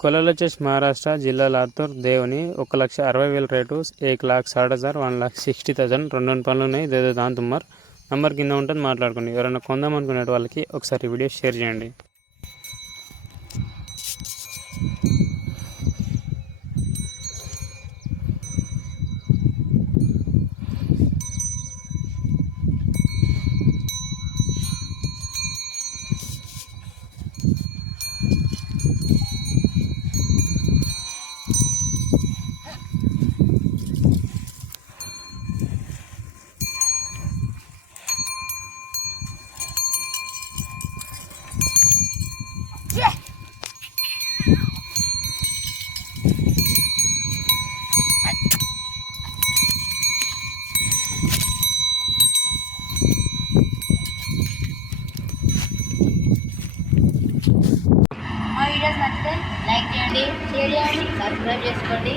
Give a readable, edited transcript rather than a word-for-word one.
కొలలు వచ్చేసి మహారాష్ట్ర జిల్లా లాతూర్ దేవుని 1,60,000 రేటు 1,60,000 1,60,000 రెండు పనులు ఉన్నాయి. ఇదేదో దాని తుమ్మర్ నంబర్ కింద ఉంటుంది, మాట్లాడుకోండి. ఎవరైనా కొందాం అనుకునే వాళ్ళకి ఒకసారి వీడియో షేర్ చేయండి. మా వీడియోస్ నచ్చితే లైక్ చేయండి, షేర్ చేయండి, సబ్స్క్రైబ్ చేసుకోండి.